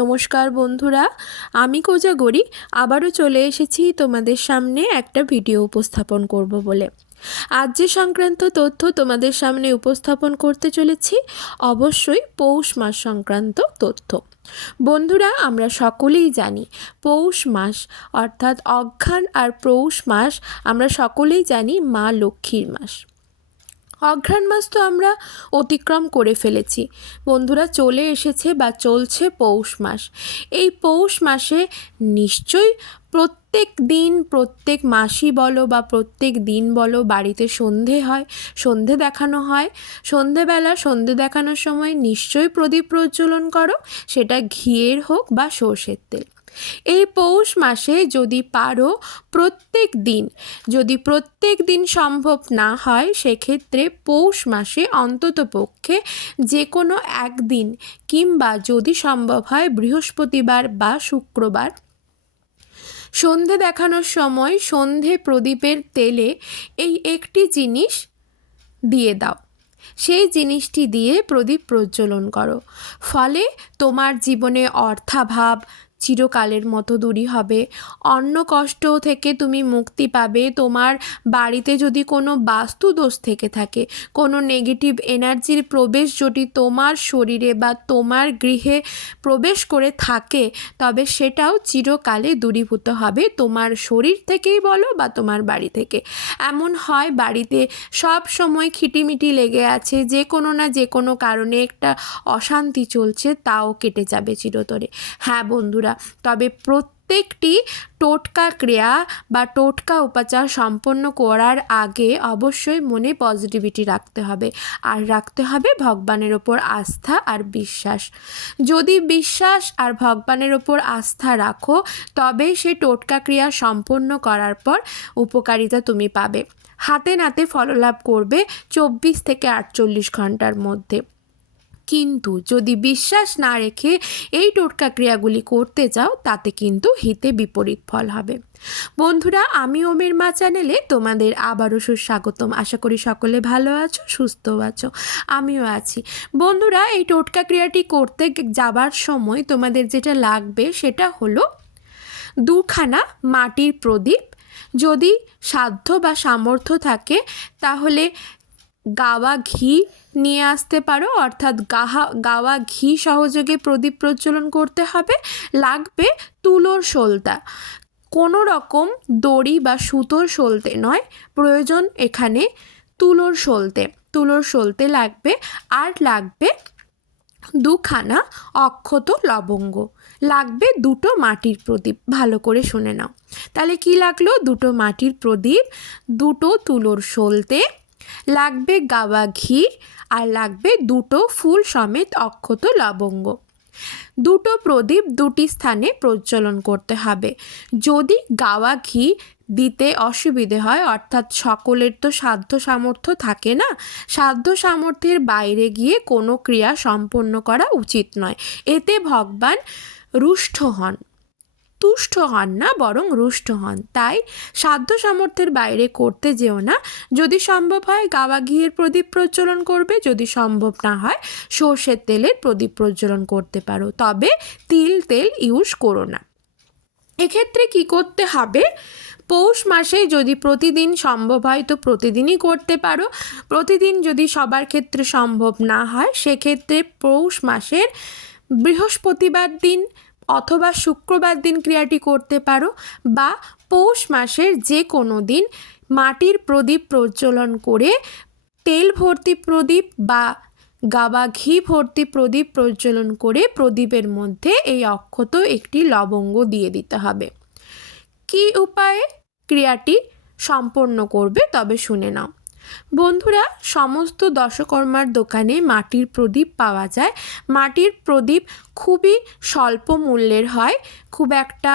নমস্কার বন্ধুরা, আমি কোজাগরি আবারও চলে এসেছি তোমাদের সামনে একটা ভিডিও উপস্থাপন করব বলে। আজ যে সংক্রান্ত তথ্য তোমাদের সামনে উপস্থাপন করতে চলেছি অবশ্যই পৌষ মাস সংক্রান্ত তথ্য। বন্ধুরা, আমরা সকলেই জানি পৌষ মাস অর্থাৎ অঘ্রাণ আর পৌষ মাস আমরা সকলেই জানি মা লক্ষ্মীর মাস। অঘ্রাণ মাস তো আমরা অতিক্রম করে ফেলেছি বন্ধুরা, চলে এসেছে বা চলছে পৌষ মাস। এই পৌষ মাসে নিশ্চয়ই প্রত্যেক দিন, প্রত্যেক মাসই বলো বা প্রত্যেক দিন বলো, বাড়িতে সন্ধে হয়, সন্ধে দেখানো হয়। সন্ধেবেলা সন্ধে দেখানোর সময় নিশ্চয়ই প্রদীপ প্রজ্বলন করো, সেটা ঘিয়ের হোক বা সর্ষের তেল। এই পৌষ মাসে যদি পারো যদি প্রত্যেক দিন সম্ভব না হয়, সেক্ষেত্রে পৌষ মাসে অন্ততপক্ষে যে কোনো একদিন, কিংবা যদি সম্ভব হয় বৃহস্পতিবার বা শুক্রবার, সন্ধে দেখানোর সময় সন্ধে প্রদীপের তেলে এই একটি জিনিস দিয়ে দাও। সেই জিনিসটি দিয়ে প্রদীপ প্রজ্বলন করো। ফলে তোমার জীবনে অর্থাভাব চিরকালের মতো দূরী হবে। অন্ন কষ্ট থেকে তুমি মুক্তি পাবে। তোমার বাড়িতে যদি কোনো বাস্তু দোষ থেকে থাকে, কোনো নেগেটিভ এনার্জির প্রবেশ যদি তোমার শরীরে বা তোমার গৃহে প্রবেশ করে থাকে, তবে সেটাও চিরকালে দূরীভূত হবে, তোমার শরীর থেকেই বলো বা তোমার বাড়ি থেকে। এমন হয় বাড়িতে সব সময় খিটিমিটি লেগে আছে, যে কোনো না যে কোনো কারণে একটা অশান্তি চলছে, তাও কেটে যাবে চিরতরে। হ্যাঁ বন্ধুরা, তবে প্রত্যেকটি টোটকা ক্রিয়া বা টোটকা উপাচার সম্পন্ন করার আগে অবশ্যই মনে পজিটিভিটি রাখতে হবে, আর রাখতে হবে ভগবানের ওপর আস্থা আর বিশ্বাস। যদি বিশ্বাস আর ভগবানের ওপর আস্থা রাখো, তবে সে টোটকা ক্রিয়া সম্পন্ন করার পর উপকারিতা তুমি পাবে। হাতে নাতে ফললাভ করবে 24 থেকে 48 ঘন্টার মধ্যে। কিন্তু যদি বিশ্বাস না রেখে এই টোটকা ক্রিয়াগুলি করতে যাও, তাতে কিন্তু হিতে বিপরীত ফল হবে। বন্ধুরা, আমি ওমের মা চ্যানেলে তোমাদের আবারও সুস্বাগতম। আশা করি সকলে ভালো আছো, সুস্থ আছো, আমিও আছি। বন্ধুরা, এই টোটকা ক্রিয়াটি করতে যাবার সময় তোমাদের যেটা লাগবে সেটা হলো 2খানা মাটির প্রদীপ। যদি সাধ্য বা সামর্থ্য থাকে তাহলে গাওয়া ঘি নিয়ে আসতে পারো, অর্থাৎ গাওয়া ঘি সহযোগে প্রদীপ প্রজ্বলন করতে হবে। লাগবে তুলোর সলতা, কোনো রকম দড়ি বা সুতোর সলতে নয়, প্রয়োজন এখানে তুলোর সলতে লাগবে। আর লাগবে 2খানা অক্ষত লবঙ্গ, লাগবে 2টো মাটির প্রদীপ। ভালো করে শুনে নাও, তাহলে কি লাগলো? 2টো মাটির প্রদীপ, 2টো তুলোর সলতে, লাগবে গাওয়া ঘি, আর লাগবে 2টো ফুল সমেত অক্ষত লবঙ্গ। 2টো প্রদীপ 2টি স্থানে প্রজ্বলন করতে হবে। যদি গাওয়া ঘি দিতে অসুবিধে হয়, অর্থাৎ সকলের তো সাধ্য সামর্থ্য থাকে না, সাধ্য সামর্থ্যের বাইরে গিয়ে কোনো ক্রিয়া সম্পন্ন করা উচিত নয়। এতে ভগবান তুষ্ট হন না, বরং রুষ্ট হন। তাই সাধ্য সামর্থ্যের বাইরে করতে যেও না। যদি সম্ভব হয় গাওয়া ঘিয়ের প্রদীপ প্রজ্বলন করবে, যদি সম্ভব না হয় সর্ষের তেলের প্রদীপ প্রজ্বলন করতে পারো, তবে তেল ইউজ করো না। এক্ষেত্রে কি করতে হবে? পৌষ মাসে যদি প্রতিদিন সম্ভব হয় তো প্রতিদিনই করতে পারো। প্রতিদিন যদি সবার ক্ষেত্রে সম্ভব না হয়, সেক্ষেত্রে পৌষ মাসের বৃহস্পতিবার দিন অথবা শুক্রবার দিন ক্রিয়াটি করতে পারো, বা পৌষ মাসের যে কোনো দিন মাটির প্রদীপ প্রজ্বলন করে তেল ভর্তি প্রদীপ বা গাওয়া ঘি ভর্তি প্রদীপ প্রজ্বলন করে প্রদীপের মধ্যে এই অক্ষত একটি লবঙ্গ দিয়ে দিতে হবে। কি উপায়ে ক্রিয়াটি সম্পন্ন করবে তবে শুনে নাও। বন্ধুরা, সমস্ত দশকর্মার দোকানে মাটির প্রদীপ পাওয়া যায়। মাটির প্রদীপ খুবই স্বল্প মূল্যের হয়, খুব একটা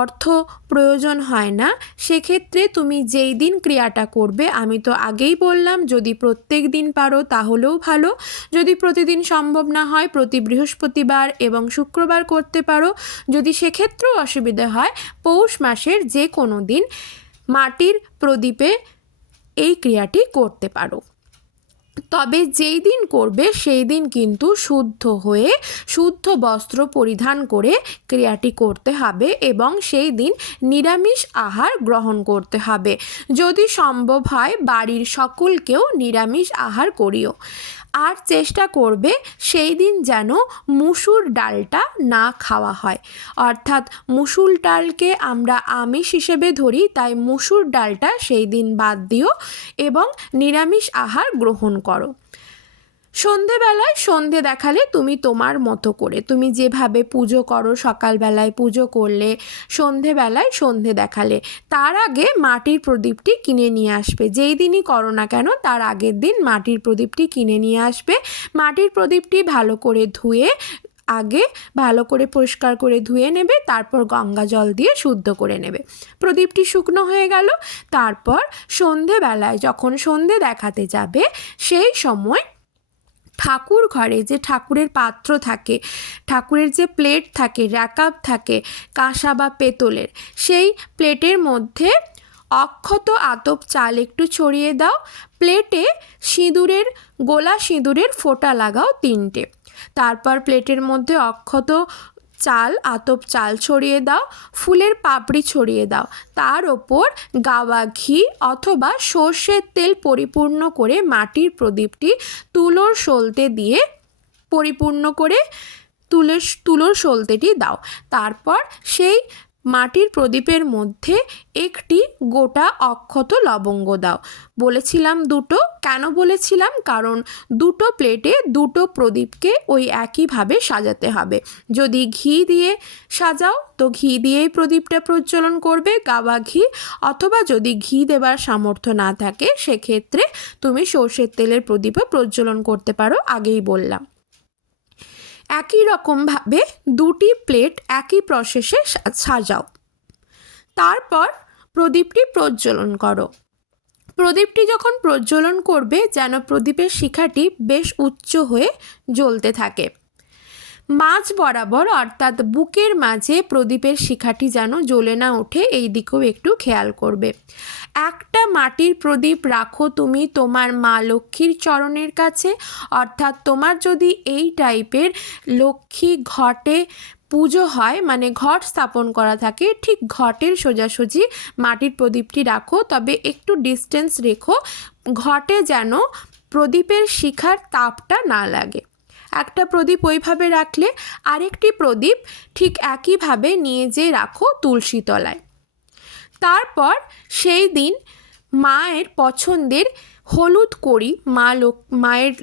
অর্থ প্রয়োজন হয় না। সেক্ষেত্রে তুমি যেই দিন ক্রিয়াটা করবে, আমি তো আগেই বললাম যদি প্রত্যেক দিন পারো তাহলেও ভালো, যদি প্রতিদিন সম্ভব না হয় প্রতি বৃহস্পতিবার এবং শুক্রবার করতে পারো, যদি সেক্ষেত্রেও অসুবিধা হয় পৌষ মাসের যে কোনো দিন মাটির প্রদীপে এই ক্রিয়াটি করতে পারো। তবে যেই দিন করবে সেই দিন কিন্তু শুদ্ধ হয়ে শুদ্ধ বস্ত্র পরিধান করে ক্রিয়াটি করতে হবে এবং সেই দিন নিরামিষ আহার গ্রহণ করতে হবে। যদি সম্ভব হয় বাড়ির সকলকেও নিরামিষ আহার করিও। আর চেষ্টা করবে সেই দিন যেন মুসুর ডালটা না খাওয়া হয়, অর্থাৎ মুসুর ডালকে আমরা আমিষ হিসেবে ধরি, তাই মুসুর ডালটা সেই দিন বাদ দিও এবং নিরামিষ আহার গ্রহণ করো। সন্ধেবেলায় সন্ধে দেখালে তুমি তোমার মতো করে, তুমি যেভাবে পুজো করো, সকালবেলায় পুজো করলে, সন্ধেবেলায় সন্ধে দেখালে, তার আগে মাটির প্রদীপটি কিনে নিয়ে আসবে। যেই দিনই করো না কেন তার আগের দিন মাটির প্রদীপটি কিনে নিয়ে আসবে। মাটির প্রদীপটি ভালো করে ধুয়ে আগে ভালো করে পরিষ্কার করে ধুয়ে নেবে, তারপর গঙ্গা জল দিয়ে শুদ্ধ করে নেবে। প্রদীপটি শুকনো হয়ে গেল, তারপর সন্ধেবেলায় যখন সন্ধে দেখাতে যাবে সেই সময় ঠাকুর ঘরে যে ঠাকুরের পাত্র থাকে, ঠাকুরের যে প্লেট থাকে, র্যাকআপ থাকে কাঁসা বা পেতলের, সেই প্লেটের মধ্যে অক্ষত আতপ চাল একটু ছড়িয়ে দাও। প্লেটে সিঁদুরের গোলা সিঁদুরের ফোঁটা লাগাও 3টে। তারপর প্লেটের মধ্যে অক্ষত চাল আতপ চাল ছড়িয়ে দাও, ফুলের পাপড়ি ছড়িয়ে দাও, তার ওপর গাওয়া ঘি অথবা সর্ষের তেল পরিপূর্ণ করে মাটির প্রদীপটি তুলোর সলতে দিয়ে পরিপূর্ণ করে তুলোর সলতেটি দাও। তারপর সেই মাটির প্রদীপের মধ্যে একটি গোটা অক্ষত লবঙ্গ দাও। বলেছিলাম 2টো, কেন বলেছিলাম? কারণ 2টো প্লেটে 2টো প্রদীপকে ওই একইভাবে সাজাতে হবে। যদি ঘি দিয়ে সাজাও তো ঘি দিয়েই প্রদীপটা প্রজ্বলন করবে, গাওয়া ঘি, অথবা যদি ঘি দেবার সামর্থ্য না থাকে সেক্ষেত্রে তুমি সর্ষের তেলের প্রদীপও প্রজ্বলন করতে পারো, আগেই বললাম। একই রকমভাবে 2টি প্লেট একই প্রসেসে সাজাও। তারপর প্রদীপটি প্রজ্বলন করো। প্রদীপটি যখন প্রজ্বলন করবে যেন প্রদীপের শিখাটি বেশ উচ্চ হয়ে জ্বলতে থাকে। মাঝ বরাবর অর্থাৎ বুকের মাঝে প্রদীপের শিখাটি যেন জ্বলে না ওঠে, এই দিকেও একটু খেয়াল করবে। একটা মাটির প্রদীপ রাখো তুমি তোমার মা লক্ষ্মীর চরণের কাছে, অর্থাৎ তোমার যদি এই টাইপের লক্ষ্মী ঘটে পুজো হয়, মানে ঘট স্থাপন করা থাকে, ঠিক ঘটের সোজাসুজি মাটির প্রদীপটি রাখো, তবে একটু ডিস্টেন্স রেখো, ঘটে যেন প্রদীপের শিখার তাপটা না লাগে। একটা প্রদীপ ওইভাবে রাখলে আরেকটি প্রদীপ ঠিক একইভাবে নিয়ে যেয়ে রাখো তুলসী তলায়। তারপর সেই দিন মায়ের পছন্দের হলুদ কড়ি, মায়ের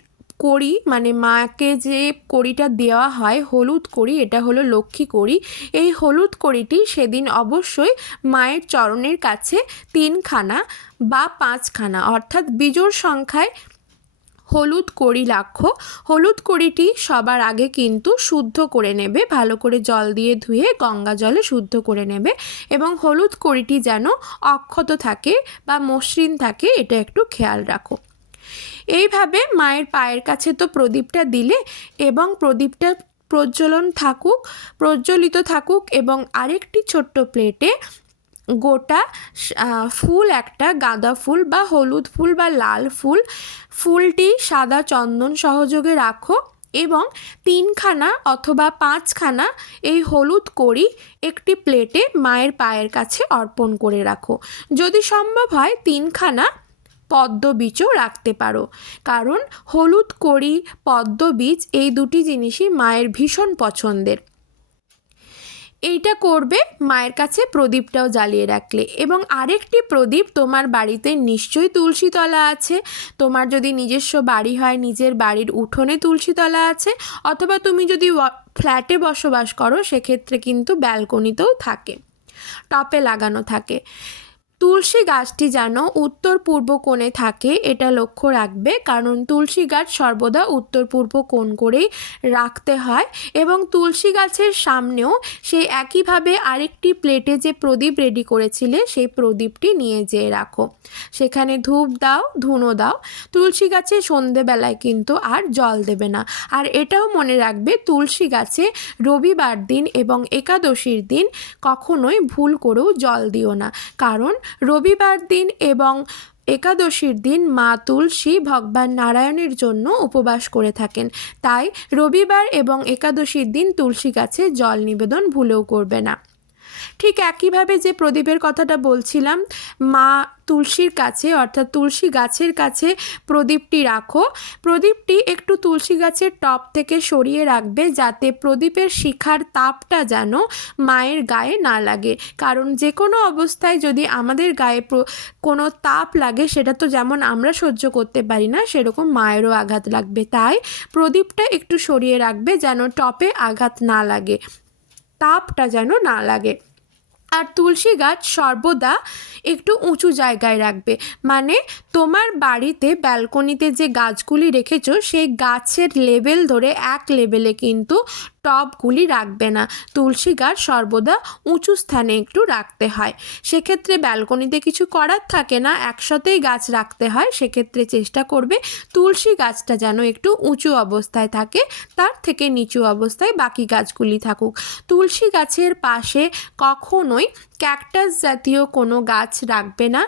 কড়ি মানে মাকে যে কড়িটা দেওয়া হয় হলুদ কড়ি, এটা হলো লক্ষ্মী কড়ি। এই হলুদ কড়িটি সেদিন অবশ্যই মায়ের চরণের কাছে 3খানা বা 5খানা অর্থাৎ বিজোড় সংখ্যায় হলুদ কড়ি রাখো। হলুদ কড়িটি সবার আগে কিন্তু শুদ্ধ করে নেবে, ভালো করে জল দিয়ে ধুয়ে গঙ্গা জলে শুদ্ধ করে নেবে এবং হলুদ কড়িটি যেন অক্ষত থাকে বা মসৃণ থাকে, এটা একটু খেয়াল রাখো। এইভাবে মায়ের পায়ের কাছে তো প্রদীপটা দিলে এবং প্রদীপটা প্রজ্বলিত থাকুক এবং আরেকটি ছোট্ট প্লেটে গোটা ফুল, একটা গাঁদা ফুল বা হলুদ ফুল বা লাল ফুল, ফুলটি সাদা চন্দন সহযোগে রাখো এবং 3খানা অথবা 5খানা এই হলুদ কড়ি একটি প্লেটে মায়ের পায়ের কাছে অর্পণ করে রাখো। যদি সম্ভব হয় 3খানা পদ্মবীজও রাখতে পারো, কারণ হলুদ কড়ি পদ্মবীজ এই দুটি জিনিসই মায়ের ভীষণ পছন্দের। এইটা করবে মায়ের কাছে প্রদীপটাও জ্বালিয়ে রাখলে। এবং আরেকটি প্রদীপ, তোমার বাড়িতে নিশ্চয়ই তুলসীতলা আছে, তোমার যদি নিজস্ব বাড়ি হয় নিজের বাড়ির উঠোনে তুলসীতলা আছে, অথবা তুমি যদি ফ্ল্যাটে বসবাস করো সেক্ষেত্রে কিন্তু ব্যালকনিতেও থাকে, টপে লাগানো থাকে। তুলসী গাছটি যেন উত্তর পূর্ব কোণে থাকে এটা লক্ষ্য রাখবে, কারণ তুলসী গাছ সর্বদা উত্তর পূর্ব কোণ করেই রাখতে হয়। এবং তুলসী গাছের সামনেও সেই একইভাবে আরেকটি প্লেটে যে প্রদীপ রেডি করেছিলে সেই প্রদীপটি নিয়ে যেয়ে রাখো, সেখানে ধূপ দাও, ধুনো দাও। তুলসী গাছে সন্ধেবেলায় কিন্তু আর জল দেবে না। আর এটাও মনে রাখবে তুলসী গাছে রবিবার দিন এবং একাদশীর দিন কখনোই ভুল করেও জল দিও না, কারণ রবিবার দিন এবং একাদশীর দিন মা তুলসী ভগবান নারায়ণের জন্য উপবাস করে থাকেন, তাই রবিবার এবং একাদশীর দিন তুলসী গাছে জল নিবেদন ভুলেও করবে না। ঠিক একইভাবে যে প্রদীপের কথাটা বলছিলাম, মা তুলসীর কাছে অর্থাৎ তুলসী গাছের কাছে প্রদীপটি রাখো। প্রদীপটি একটু তুলসী গাছের টপ থেকে সরিয়ে রাখবে, যাতে প্রদীপের শিখার তাপটা যেন মায়ের গায়ে না লাগে। কারণ যে কোনো অবস্থায় যদি আমাদের গায়ে কোনো তাপ লাগে, সেটা তো যেমন আমরা সহ্য করতে পারি না, সেরকম মায়েরও আঘাত লাগবে। তাই প্রদীপটা একটু সরিয়ে রাখবে যেন টপে আঘাত না লাগে, তাপটা যেন না লাগে। আর তুলসী গাছ সর্বদা একটু উঁচু জায়গায় রাখবে, মানে তোমার বাড়িতে ব্যালকনিতে যে গাছগুলি রেখেছো সেই গাছের লেভেল ধরে এক লেভেলে কিন্তু টবগুলি রাখবে না। তুলসী গাছ সর্বদা উঁচু স্থানে একটু রাখতে হয়। সেক্ষেত্রে ব্যালকনিতে কিছু করার থাকে না, একসাথেই গাছ রাখতে হয়। সেক্ষেত্রে চেষ্টা করবে তুলসী গাছটা যেন একটু উঁচু অবস্থায় থাকে, তার থেকে নিচু অবস্থায় বাকি গাছগুলি থাকুক। তুলসী গাছের পাশে কখনোই ক্যাকটাস জাতীয় কোনো গাছ রাখবে না।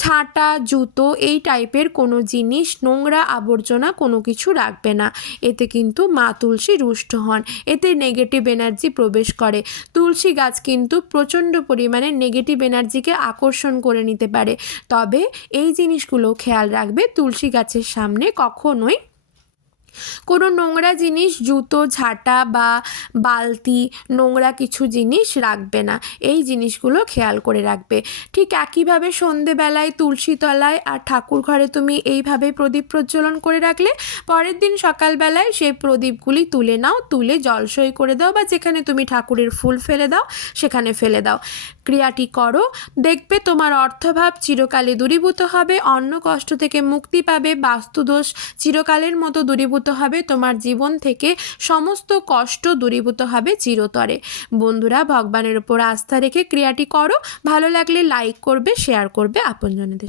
ঝাঁটা, জুতো এই টাইপের কোনো জিনিস, নোংরা আবর্জনা কোনো কিছু রাখবে না। এতে কিন্তু মা তুলসী রুষ্ট হন, এতে নেগেটিভ এনার্জি প্রবেশ করে। তুলসী গাছ কিন্তু প্রচণ্ড পরিমাণে নেগেটিভ এনার্জিকে আকর্ষণ করে নিতে পারে। তবে এই জিনিসগুলো খেয়াল রাখবে, তুলসী গাছের সামনে কখনোই কোনো নোংরা জিনিস, জুতো, ঝাঁটা বা বালতি, নোংরা কিছু জিনিস রাখবে না। এই জিনিসগুলো খেয়াল করে রাখবে। ঠিক একইভাবে সন্ধেবেলায় তুলসী তলায় আর ঠাকুর ঘরে তুমি এইভাবে প্রদীপ প্রজ্বলন করে রাখলে, পরের দিন সকালবেলায় সেই প্রদীপগুলি তুলে নাও, তুলে জলসই করে দাও বা যেখানে তুমি ঠাকুরের ফুল ফেলে দাও সেখানে ফেলে দাও। ক্রিয়াটি করো, দেখবে তোমার অর্থভাব চিরকালে দূরীভূত হবে, অন্ন কষ্ট থেকে মুক্তি পাবে, বাস্তুদোষ চিরকালের মতো দূরীভূত হবে, তোমার জীবন থেকে সমস্ত কষ্ট দূরীভূত হবে চিরতরে। বন্ধুরা, ভগবানের উপর আস্থা রেখে ক্রিয়াটি করো। ভালো লাগলে লাইক করবে, শেয়ার করবে আপনজনদের।